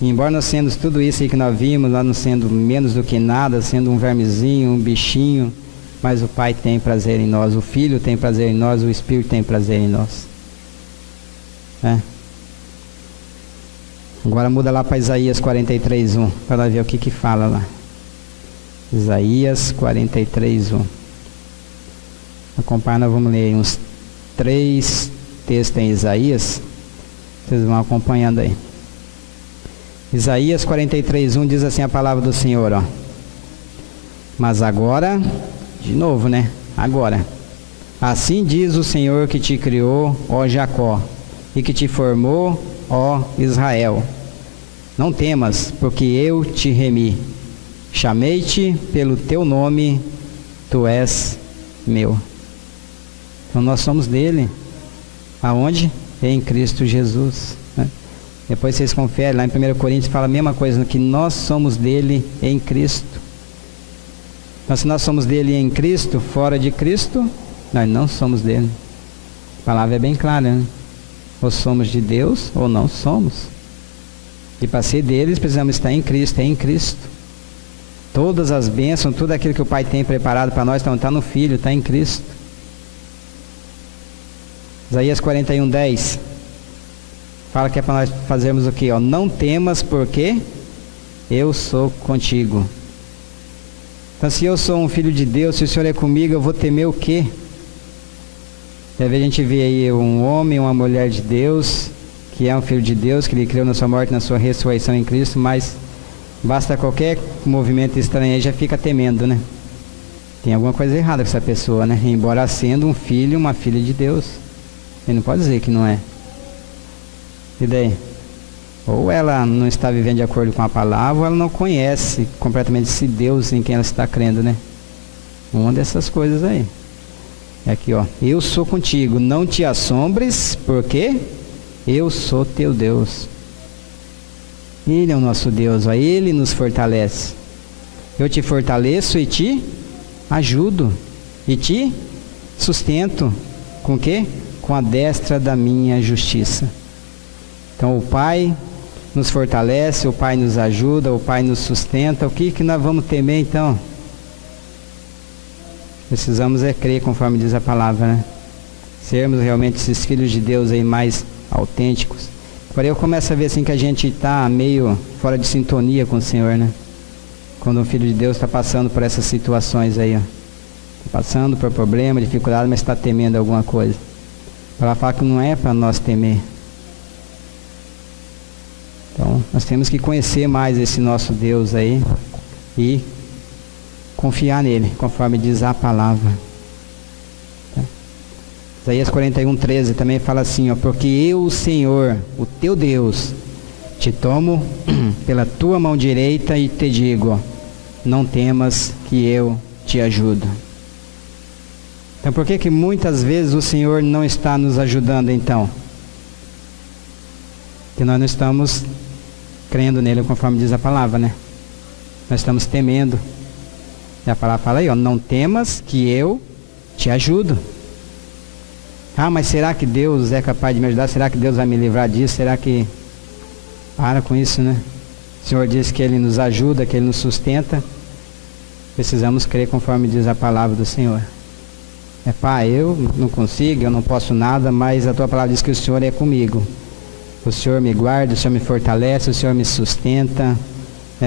E embora nós sendo tudo isso aí que nós vimos, nós não sendo menos do que nada, sendo um vermezinho, um bichinho, mas o Pai tem prazer em nós, o Filho tem prazer em nós, o Espírito tem prazer em nós. Agora muda lá para Isaías 43:1, para nós ver o que fala lá. Isaías 43:1. Acompanha, nós vamos ler uns 3 textos em Isaías, vocês vão acompanhando aí. Isaías 43:1 diz assim a palavra do Senhor, Mas agora, de novo, né? Agora. Assim diz o Senhor que te criou, ó Jacó, e que te formou, ó Israel. Não temas, porque eu te remi. Chamei-te pelo teu nome, tu és meu. Então nós somos dele. Aonde? Em Cristo Jesus. Depois vocês conferem, lá em 1 Coríntios fala a mesma coisa, que nós somos dele em Cristo. Então se nós somos dele em Cristo, fora de Cristo, nós não somos dele. A palavra é bem clara, né? Ou somos de Deus, ou não somos. E para ser deles, precisamos estar em Cristo, é em Cristo. Todas as bênçãos, tudo aquilo que o Pai tem preparado para nós, está no Filho, está em Cristo. Isaías 41:10 fala que é para nós fazermos o quê? Não temas, porque eu sou contigo. Então se eu sou um filho de Deus, se o Senhor é comigo, eu vou temer o quê? Às vezes a gente vê aí um homem, uma mulher de Deus, que é um filho de Deus, que ele criou na sua morte, na sua ressurreição em Cristo, mas basta qualquer movimento estranho aí, já fica temendo, né? Tem alguma coisa errada com essa pessoa, né? Embora sendo um filho, uma filha de Deus. Ele não pode dizer que não é. E daí? Ou ela não está vivendo de acordo com a palavra, ou ela não conhece completamente esse Deus em quem ela está crendo, né? Uma dessas coisas aí. É aqui, ó. Eu sou contigo, não te assombres, porque eu sou teu Deus. Ele é o nosso Deus, ó. Ele nos fortalece. Eu te fortaleço e te ajudo. E te sustento. Com o quê? Com a destra da minha justiça. Então o Pai nos fortalece, o Pai nos ajuda, o Pai nos sustenta. O que nós vamos temer então? Precisamos crer conforme diz a palavra, né? Sermos realmente esses filhos de Deus aí mais autênticos. Porém eu começo a ver assim que a gente está meio fora de sintonia com o Senhor, né? Quando um filho de Deus está passando por essas situações aí, ó. Tá passando por problema, dificuldade, mas está temendo alguma coisa. Ela fala que não é para nós temer. Então, nós temos que conhecer mais esse nosso Deus aí e confiar nele, conforme diz a palavra. Tá? Isaías 41:13 também fala assim, ó, porque eu, o Senhor, o teu Deus, te tomo pela tua mão direita e te digo, ó, não temas que eu te ajudo. Então por que muitas vezes o Senhor não está nos ajudando então? Porque nós não estamos crendo nele conforme diz a palavra, né? Nós estamos temendo. E a palavra fala aí, ó, não temas que eu te ajudo. Ah, mas será que Deus é capaz de me ajudar? Será que Deus vai me livrar disso? Será que... Para com isso, né? O Senhor diz que Ele nos ajuda, que Ele nos sustenta. Precisamos crer conforme diz a palavra do Senhor. Pai, eu não consigo, eu não posso nada, mas a tua palavra diz que o Senhor é comigo. O Senhor me guarda, o Senhor me fortalece, o Senhor me sustenta,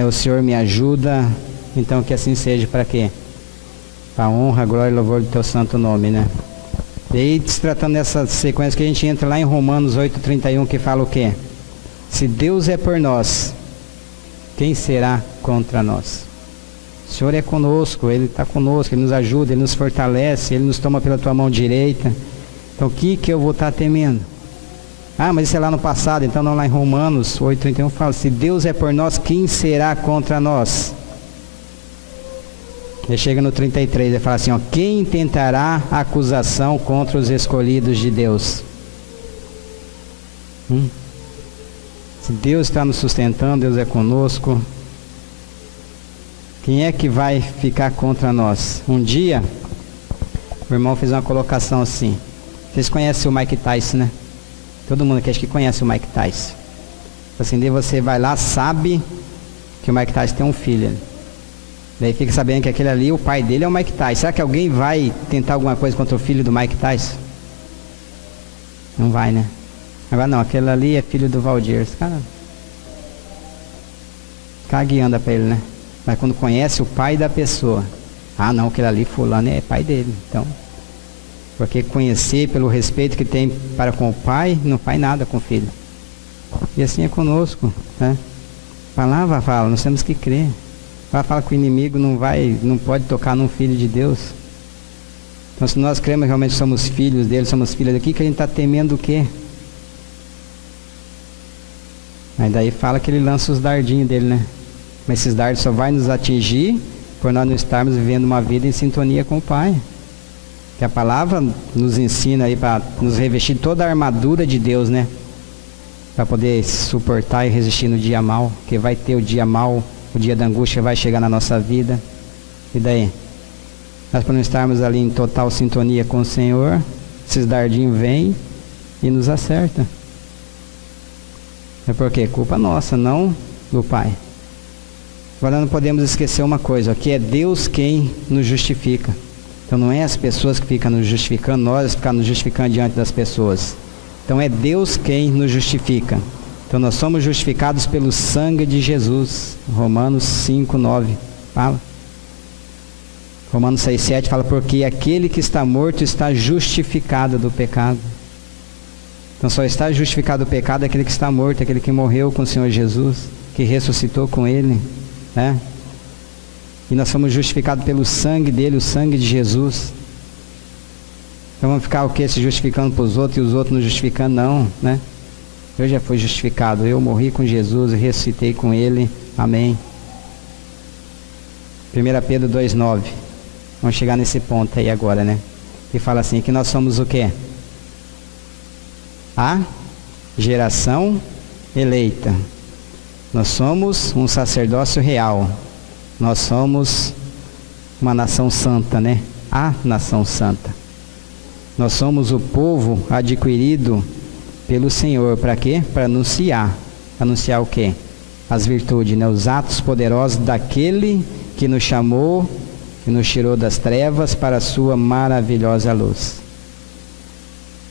o Senhor me ajuda. Então que assim seja, para quê? Para a honra, glória e louvor do teu santo nome, né? E aí, se tratando dessa sequência que a gente entra lá em Romanos 8:31, que fala o quê? Se Deus é por nós, quem será contra nós? O Senhor é conosco, Ele está conosco, Ele nos ajuda, Ele nos fortalece, Ele nos toma pela tua mão direita. Então o que eu vou estar temendo? Ah, mas isso é lá no passado, então não lá em Romanos 8:31 fala, se Deus é por nós, quem será contra nós? Ele chega no 33, ele fala assim, ó, quem tentará acusação contra os escolhidos de Deus? Se Deus está nos sustentando, Deus é conosco, quem é que vai ficar contra nós? Um dia, o irmão fez uma colocação assim. Vocês conhecem o Mike Tyson, né? Todo mundo aqui acho que conhece o Mike Tyson. Assim, daí você vai lá, sabe que o Mike Tyson tem um filho. Daí fica sabendo que aquele ali, o pai dele é o Mike Tyson. Será que alguém vai tentar alguma coisa contra o filho do Mike Tyson? Não vai, né? Agora não, aquele ali é filho do Valdir. Esse cara anda pra ele, né? Mas quando conhece o pai da pessoa, ah não, aquele ali fulano é pai dele. Então, porque conhecer pelo respeito que tem para com o pai, não faz nada com o filho. E assim é conosco, né? A palavra fala, nós temos que crer. A palavra fala que o inimigo não pode tocar num filho de Deus. Então se nós cremos que realmente somos filhos dele, somos filhos daqui, que a gente está temendo o quê? Aí daí fala que ele lança os dardinhos dele, né? Mas esses dardos só vai nos atingir por nós não estarmos vivendo uma vida em sintonia com o Pai. Que a palavra nos ensina aí para nos revestir toda a armadura de Deus, né? Para poder suportar e resistir no dia mau. Porque vai ter o dia mau, o dia da angústia vai chegar na nossa vida. E daí? Nós para não estarmos ali em total sintonia com o Senhor, esses dardinhos vêm e nos acertam. É porque culpa nossa, não do Pai. Agora não podemos esquecer uma coisa, que é Deus quem nos justifica. Então não é as pessoas que ficam nos justificando, nós ficamos nos justificando diante das pessoas. Então é Deus quem nos justifica. Então nós somos justificados pelo sangue de Jesus. Romanos 5:9 fala. Romanos 6:7 fala, porque aquele que está morto está justificado do pecado. Então só está justificado do pecado aquele que está morto, aquele que morreu com o Senhor Jesus, que ressuscitou com Ele, né? E nós somos justificados pelo sangue dele, o sangue de Jesus. Então vamos ficar o quê? Se justificando para os outros e os outros nos justificando? Não, né? Eu já fui justificado, eu morri com Jesus e ressuscitei com Ele, amém. 1 Pedro 2:9, vamos chegar nesse ponto aí agora, né? e fala assim, que nós somos o quê? A geração eleita. Nós somos um sacerdócio real. Nós somos uma nação santa, né? A nação santa. Nós somos o povo adquirido pelo Senhor. Para quê? Para anunciar. Anunciar o quê? As virtudes, né? Os atos poderosos daquele que nos chamou, que nos tirou das trevas para a sua maravilhosa luz.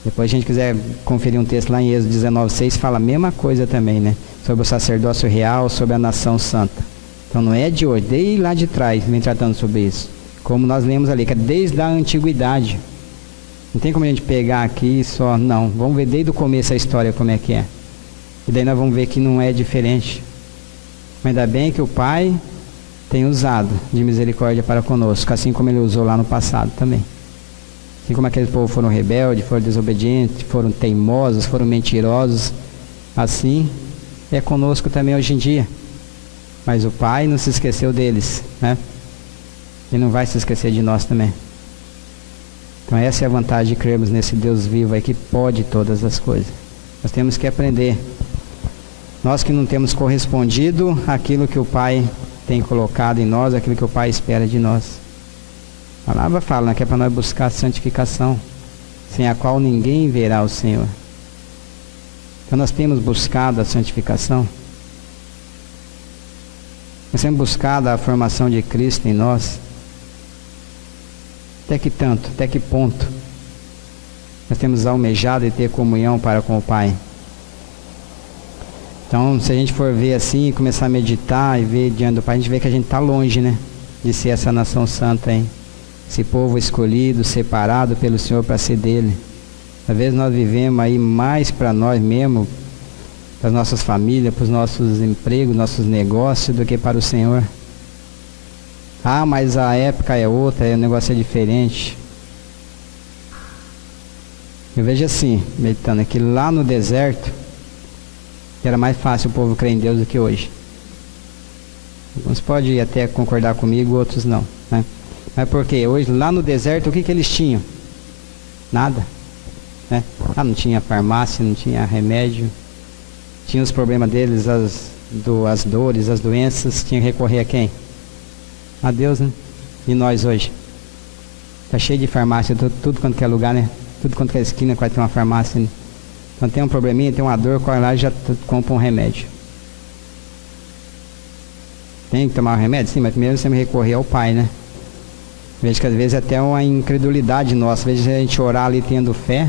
Depois, se a gente quiser conferir um texto lá em Êxodo 19:6, fala a mesma coisa também, né? Sobre o sacerdócio real, sobre a nação santa. Então não é de hoje, desde lá de trás, vem tratando sobre isso. Como nós lemos ali, que é desde a antiguidade. Não tem como a gente pegar aqui só, não. Vamos ver desde o começo a história como é que é. E daí nós vamos ver que não é diferente. Mas ainda bem que o Pai tem usado de misericórdia para conosco, assim como Ele usou lá no passado também. Assim como aqueles povos foram rebeldes, foram desobedientes, foram teimosos, foram mentirosos, assim é conosco também hoje em dia. Mas o Pai não se esqueceu deles, né? Ele não vai se esquecer de nós também. Então essa é a vantagem de crermos nesse Deus vivo aí que pode todas as coisas. Nós temos que aprender. Nós que não temos correspondido àquilo que o Pai tem colocado em nós, aquilo que o Pai espera de nós. A palavra fala, né, que é para nós buscar a santificação, sem a qual ninguém verá o Senhor. Então nós temos buscado a santificação. Nós temos buscado a formação de Cristo em nós. Até que tanto, até que ponto nós temos almejado e ter comunhão para com o Pai. Então, se a gente for ver assim, e começar a meditar e ver diante do Pai, a gente vê que a gente está longe, né? De ser essa nação santa, hein? Esse povo escolhido, separado pelo Senhor para ser dele. Às vezes nós vivemos aí mais para nós mesmos, para as nossas famílias, para os nossos empregos, nossos negócios, do que para o Senhor. Ah, mas a época é outra, o negócio é diferente. Eu vejo assim, meditando, que lá no deserto era mais fácil o povo crer em Deus do que hoje. Alguns podem até concordar comigo, outros não, né? Mas por quê? Hoje, lá no deserto, o que eles tinham? Nada, né? Ah, não tinha farmácia, não tinha remédio. Tinha os problemas deles, as dores, as doenças. Tinha que recorrer a quem? A Deus, né? E nós hoje? Está cheio de farmácia, tudo quanto que é lugar, né? Tudo quanto que é esquina vai ter uma farmácia, né? Então tem um probleminha, tem uma dor, corre lá e já compra um remédio. Tem que tomar um remédio? Sim, mas primeiro você me recorrer ao Pai, né? Vejo que às vezes é até uma incredulidade nossa. Às vezes a gente orar ali tendo fé,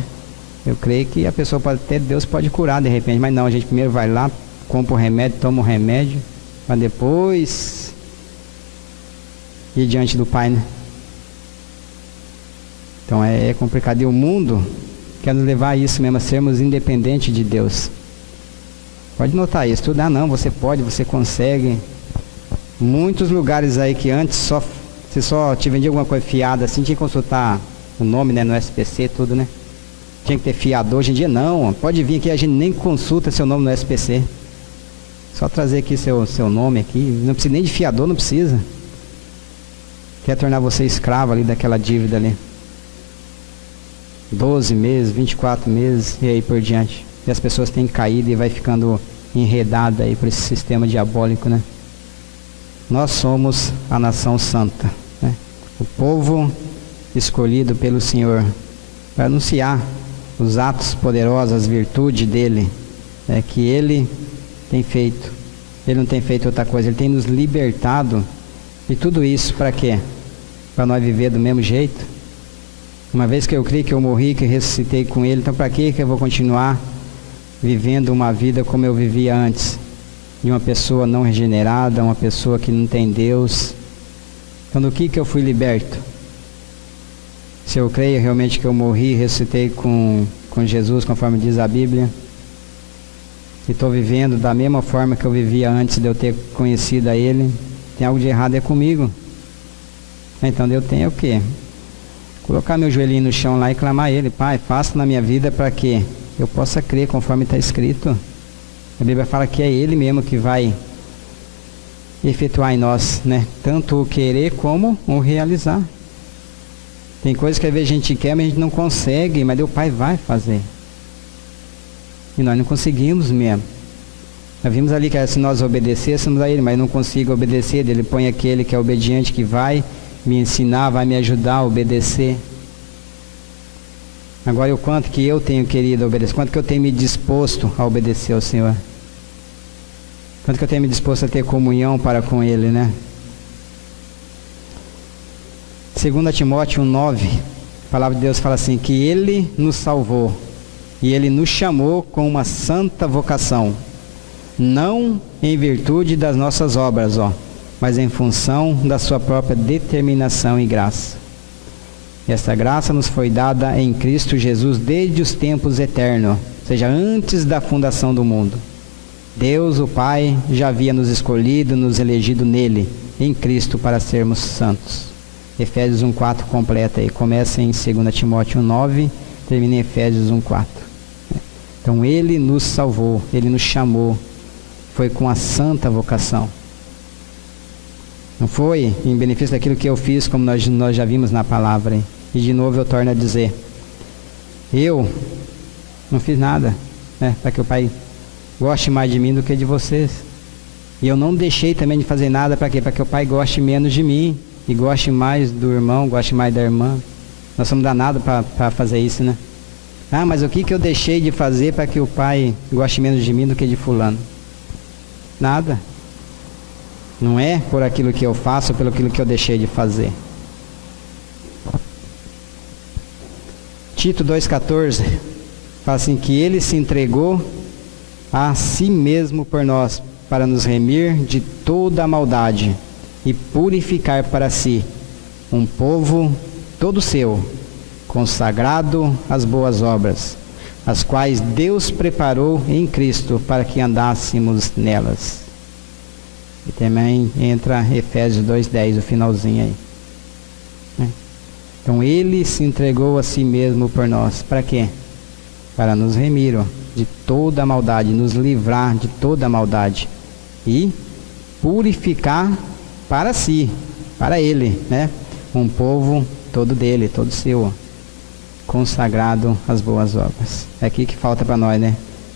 eu creio que a pessoa pode ter, Deus pode curar de repente, mas não, a gente primeiro vai lá, compra o remédio, toma o remédio, para depois ir diante do Pai, né? Então é complicado. E o mundo quer nos levar a isso mesmo, a sermos independentes de Deus. Pode notar isso, tudo, não, você pode, você consegue. Muitos lugares aí que antes você só te vendia alguma coisa fiada assim, tinha que consultar o nome, né, no SPC, tudo, né? Tinha que ter fiador. Hoje em dia não, pode vir aqui, a gente nem consulta seu nome no SPC. Só trazer aqui seu nome aqui, não precisa nem de fiador, não precisa. Quer tornar você escravo ali daquela dívida ali. 12 meses, 24 meses e aí por diante. E as pessoas têm caído e vai ficando enredada aí por esse sistema diabólico, né? Nós somos a nação santa, né? O povo escolhido pelo Senhor para anunciar os atos poderosos, as virtudes dele, que ele tem feito. Ele não tem feito outra coisa, ele tem nos libertado. E tudo isso para quê? Para nós viver do mesmo jeito. Uma vez que eu creio que eu morri, que ressuscitei com ele, então para que eu vou continuar vivendo uma vida como eu vivia antes? De uma pessoa não regenerada, uma pessoa que não tem Deus. Então do que eu fui liberto? Se eu creio realmente que eu morri e ressuscitei com Jesus, conforme diz a Bíblia, e estou vivendo da mesma forma que eu vivia antes de eu ter conhecido a Ele, tem algo de errado comigo. Então eu tenho o quê? Colocar meu joelhinho no chão lá e clamar a Ele: Pai, faça na minha vida para que eu possa crer conforme está escrito. A Bíblia fala que é Ele mesmo que vai efetuar em nós, né? Tanto o querer como o realizar. Tem coisas que às vezes a gente quer, mas a gente não consegue, mas o Pai vai fazer. E nós não conseguimos mesmo. Nós vimos ali que se nós obedecêssemos a Ele, mas não consigo obedecer, Ele põe aquele que é obediente, que vai me ensinar, vai me ajudar a obedecer. Agora, o quanto que eu tenho querido obedecer, quanto que eu tenho me disposto a obedecer ao Senhor. Quanto que eu tenho me disposto a ter comunhão para com Ele, né? 2 Timóteo 1,9, a palavra de Deus fala assim, que Ele nos salvou e Ele nos chamou com uma santa vocação, não em virtude das nossas obras, mas em função da sua própria determinação e graça. E essa graça nos foi dada em Cristo Jesus desde os tempos eternos, ou seja, antes da fundação do mundo. Deus, o Pai, já havia nos escolhido, nos elegido nele, em Cristo, para sermos santos. Efésios 1,4 completa aí, começa em 2 Timóteo 1,9, termina em Efésios 1,4. Então Ele nos salvou, Ele nos chamou, foi com a santa vocação. Não foi em benefício daquilo que eu fiz, como nós já vimos na palavra. E de novo eu torno a dizer, eu não fiz nada, para que o Pai goste mais de mim do que de vocês. E eu não deixei também de fazer nada para quê? Para que o Pai goste menos de mim e goste mais do irmão, goste mais da irmã. Nós somos danados para fazer isso, né? Ah, mas o que eu deixei de fazer para que o Pai goste menos de mim do que de fulano? Nada. Não é por aquilo que eu faço, pelo aquilo que eu deixei de fazer. Tito 2,14 fala assim, que Ele se entregou a si mesmo por nós, para nos remir de toda a maldade e purificar para si um povo todo seu, consagrado às boas obras, as quais Deus preparou em Cristo para que andássemos nelas. E também entra Efésios 2,10, o finalzinho aí. Então Ele se entregou a si mesmo por nós. Para quê? Para nos remir de toda a maldade, nos livrar de toda a maldade e purificar para si, para Ele, um povo todo dele, todo seu, consagrado às boas obras. É aqui que falta para nós,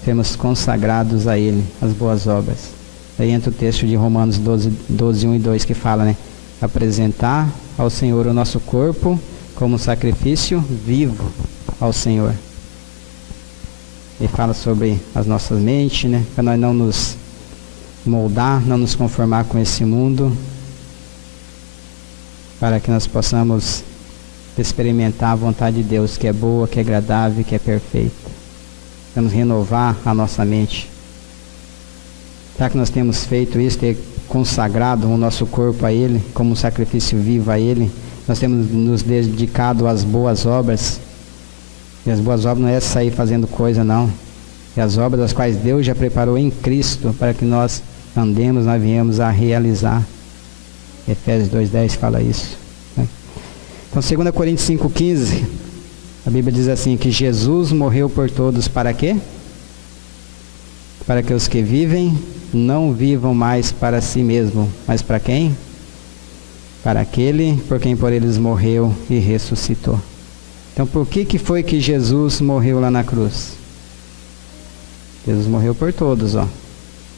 sermos consagrados a Ele, às boas obras. Aí entra o texto de Romanos 12, 1 e 2 que fala, apresentar ao Senhor o nosso corpo como sacrifício vivo ao Senhor. Ele fala sobre as nossas mentes, para nós não nos moldar, não nos conformar com esse mundo, para que nós possamos experimentar a vontade de Deus, que é boa, que é agradável, que é perfeita. Vamos renovar a nossa mente. Será que nós temos feito isso, ter consagrado o nosso corpo a Ele, como um sacrifício vivo a Ele? Nós temos nos dedicado às boas obras. E as boas obras não é sair fazendo coisa, não. É as obras das quais Deus já preparou em Cristo para que nós andemos, nós viemos a realizar. Efésios 2,10 fala isso. Então, 2 Coríntios 5,15, a Bíblia diz assim, que Jesus morreu por todos para quê? Para que os que vivem não vivam mais para si mesmo, mas para quem? Para aquele por quem por eles morreu e ressuscitou. Então, por que foi que Jesus morreu lá na cruz? Jesus morreu por todos,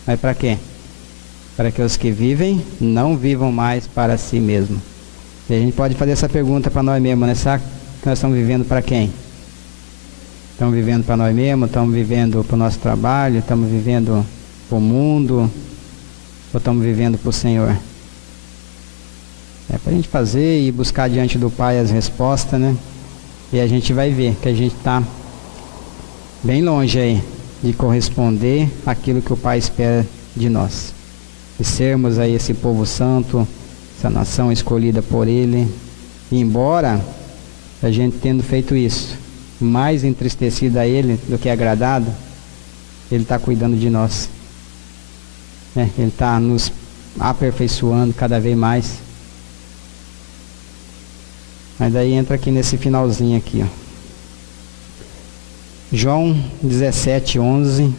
Mas para quê? Para que os que vivem não vivam mais para si mesmo. E a gente pode fazer essa pergunta para nós mesmos, Será que nós estamos vivendo para quem? Estamos vivendo para nós mesmos? Estamos vivendo para o nosso trabalho? Estamos vivendo para o mundo? Ou estamos vivendo para o Senhor? É para a gente fazer e buscar diante do Pai as respostas, E a gente vai ver que a gente está bem longe aí de corresponder àquilo que o Pai espera de nós. E sermos aí esse povo santo, essa nação escolhida por Ele. E embora a gente tendo feito isso, mais entristecido a Ele do que agradado, Ele está cuidando de nós. Ele está nos aperfeiçoando cada vez mais. Mas daí entra aqui nesse finalzinho aqui, João 17:11.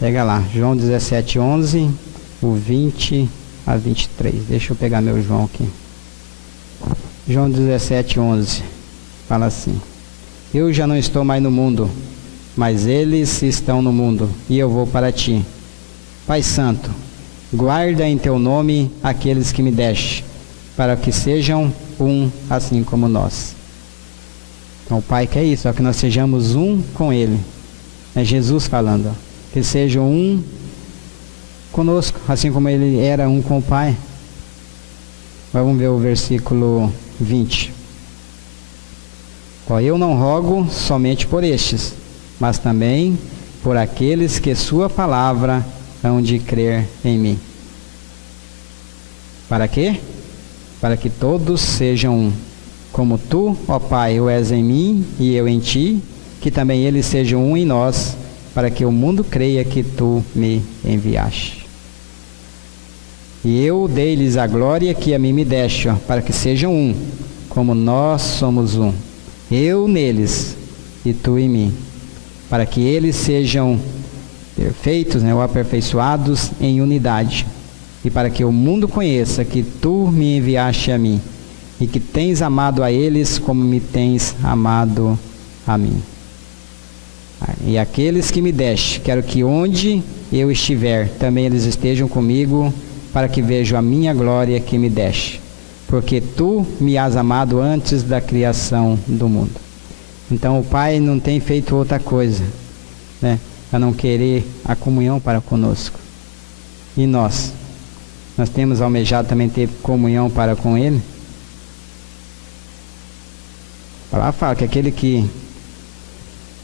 Pega lá, João 17:11, o 20 a 23. Deixa eu pegar meu João aqui. João 17:11 fala assim: eu já não estou mais no mundo, mas eles estão no mundo, e eu vou para ti. Pai Santo, guarda em teu nome aqueles que me deste, para que sejam um assim como nós. Então o Pai quer isso, que nós sejamos um com Ele. É Jesus falando, que sejam um conosco, assim como Ele era um com o Pai. Vamos ver o versículo 20. Eu não rogo somente por estes, mas também por aqueles que sua palavra hão de crer em mim. Para quê? Para que todos sejam um, como tu, ó Pai, o és em mim e eu em ti, que também eles sejam um em nós, para que o mundo creia que tu me enviaste. E eu dei-lhes a glória que a mim me deste, para que sejam um, como nós somos um. Eu neles e tu em mim, para que eles sejam perfeitos, ou aperfeiçoados em unidade, e para que o mundo conheça que tu me enviaste a mim, e que tens amado a eles como me tens amado a mim. E aqueles que me deste, quero que onde eu estiver, também eles estejam comigo, para que vejam a minha glória que me deste, porque tu me has amado antes da criação do mundo. Então o Pai não tem feito outra coisa, a não querer a comunhão para conosco. E nós temos almejado também ter comunhão para com Ele. A palavra fala que aquele que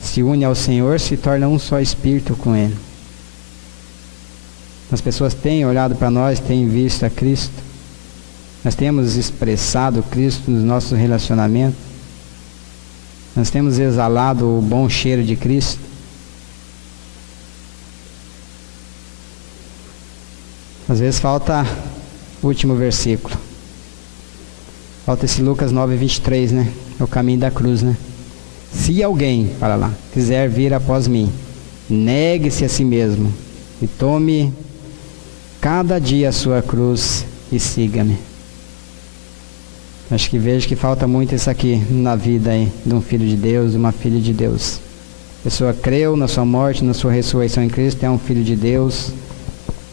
se une ao Senhor se torna um só espírito com Ele. As pessoas têm olhado para nós, têm visto a Cristo. Nós temos expressado Cristo nos nossos relacionamentos. Nós temos exalado o bom cheiro de Cristo. Às vezes falta o último versículo. Falta esse Lucas 9:23, É o caminho da cruz, Se alguém, para lá, quiser vir após mim, negue-se a si mesmo e tome cada dia a sua cruz e siga-me. Acho que vejo que falta muito isso aqui na vida de um filho de Deus, de uma filha de Deus. A pessoa creu na sua morte, na sua ressurreição em Cristo, é um filho de Deus,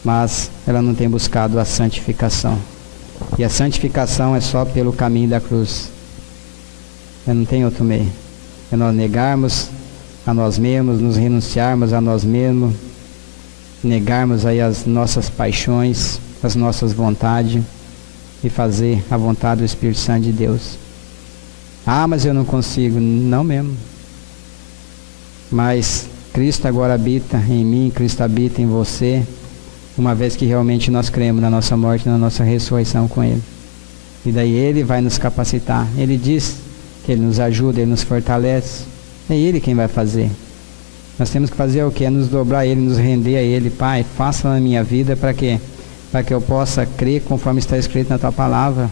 mas ela não tem buscado a santificação. E a santificação é só pelo caminho da cruz. Não tem outro meio. É nós negarmos a nós mesmos, nos renunciarmos a nós mesmos, negarmos aí as nossas paixões, as nossas vontades, e fazer a vontade do Espírito Santo de Deus. Mas eu não consigo. Não mesmo. Mas Cristo agora habita em mim, Cristo habita em você, uma vez que realmente nós cremos na nossa morte, na nossa ressurreição com Ele. E daí Ele vai nos capacitar. Ele diz que Ele nos ajuda, Ele nos fortalece. É Ele quem vai fazer. Nós temos que fazer o quê? É nos dobrar a Ele, nos render a Ele. Pai, faça na minha vida para quê? Para que eu possa crer conforme está escrito na Tua Palavra.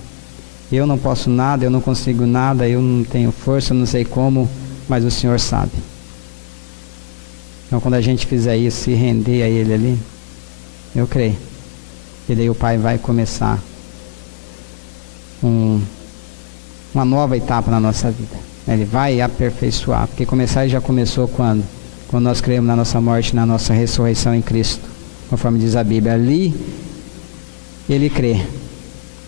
Eu não posso nada, eu não consigo nada, eu não tenho força, eu não sei como, mas o Senhor sabe. Então quando a gente fizer isso, se render a Ele ali, eu creio. E daí o Pai vai começar uma nova etapa na nossa vida. Ele vai aperfeiçoar, porque começar Ele já começou quando? Quando nós cremos na nossa morte, na nossa ressurreição em Cristo, conforme diz a Bíblia. Ali Ele crê,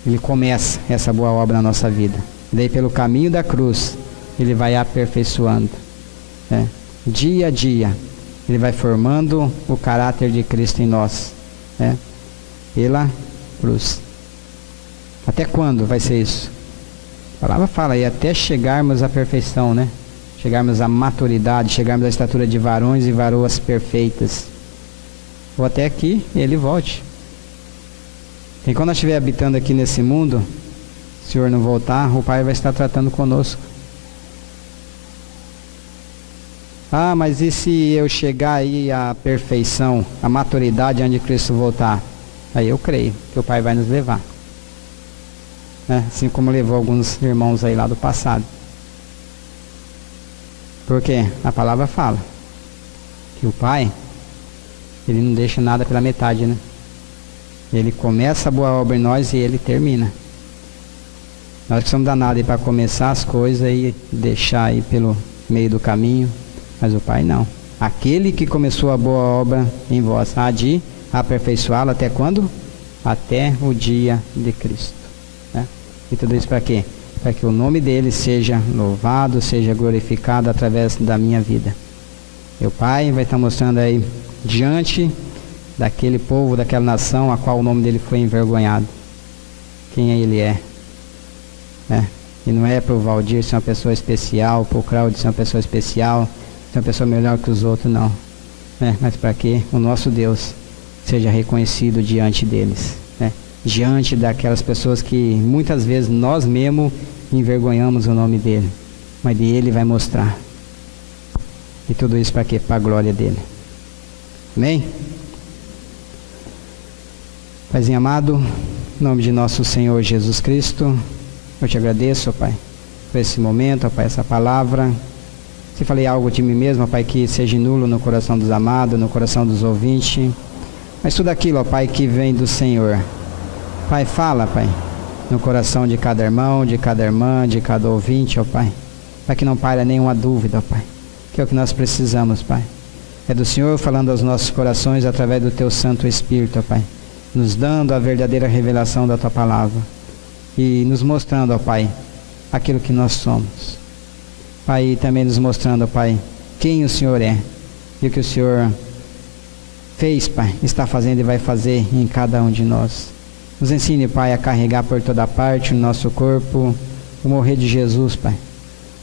Ele começa essa boa obra na nossa vida. E daí pelo caminho da cruz, Ele vai aperfeiçoando. Dia a dia, Ele vai formando o caráter de Cristo em nós. Pela cruz. Até quando vai ser isso? A palavra fala aí, até chegarmos à perfeição, Chegarmos à maturidade, chegarmos à estatura de varões e varoas perfeitas. Ou até que Ele volte. E quando nós estiver habitando aqui nesse mundo, se o Senhor não voltar, o Pai vai estar tratando conosco. Mas e se eu chegar aí à perfeição, à maturidade onde Cristo voltar? Aí eu creio que o Pai vai nos levar. Assim como levou alguns irmãos aí lá do passado. Porque a palavra fala que o Pai, Ele não deixa nada pela metade, Ele começa a boa obra em nós e Ele termina. Nós que somos danados para começar as coisas e deixar aí pelo meio do caminho, mas o Pai não. Aquele que começou a boa obra em vós, há de aperfeiçoá-la até quando? Até o dia de Cristo. Né? E tudo isso para quê? Para que o nome dele seja louvado, seja glorificado através da minha vida. E o Pai vai estar mostrando aí diante daquele povo, daquela nação a qual o nome dele foi envergonhado. Quem ele é. E não é para o Valdir ser uma pessoa especial, para o Claudio ser uma pessoa especial, ser uma pessoa melhor que os outros, não. Mas para que o nosso Deus seja reconhecido diante deles. Diante daquelas pessoas que muitas vezes nós mesmos envergonhamos o nome dele. Mas ele vai mostrar. E tudo isso para quê? Para a glória dele. Amém? Paizinho amado, em nome de nosso Senhor Jesus Cristo, eu te agradeço, ó Pai, por esse momento, ó Pai, essa palavra. Se falei algo de mim mesmo, ó Pai, que seja nulo no coração dos amados, no coração dos ouvintes. Mas tudo aquilo, ó Pai, que vem do Senhor. Pai, fala, Pai, no coração de cada irmão, de cada irmã, de cada ouvinte, ó Pai. Para que não paire nenhuma dúvida, ó Pai. Que é o que nós precisamos, Pai. É do Senhor falando aos nossos corações através do Teu Santo Espírito, ó Pai. Nos dando a verdadeira revelação da Tua palavra. E nos mostrando, ó Pai, aquilo que nós somos. Pai, e também nos mostrando, ó Pai, quem o Senhor é. E o que o Senhor fez, Pai, está fazendo e vai fazer em cada um de nós. Nos ensine, Pai, a carregar por toda parte no nosso corpo o morrer de Jesus, Pai.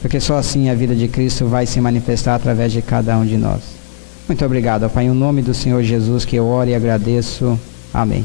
Porque só assim a vida de Cristo vai se manifestar através de cada um de nós. Muito obrigado, ó Pai, em nome do Senhor Jesus que eu oro e agradeço. Amém.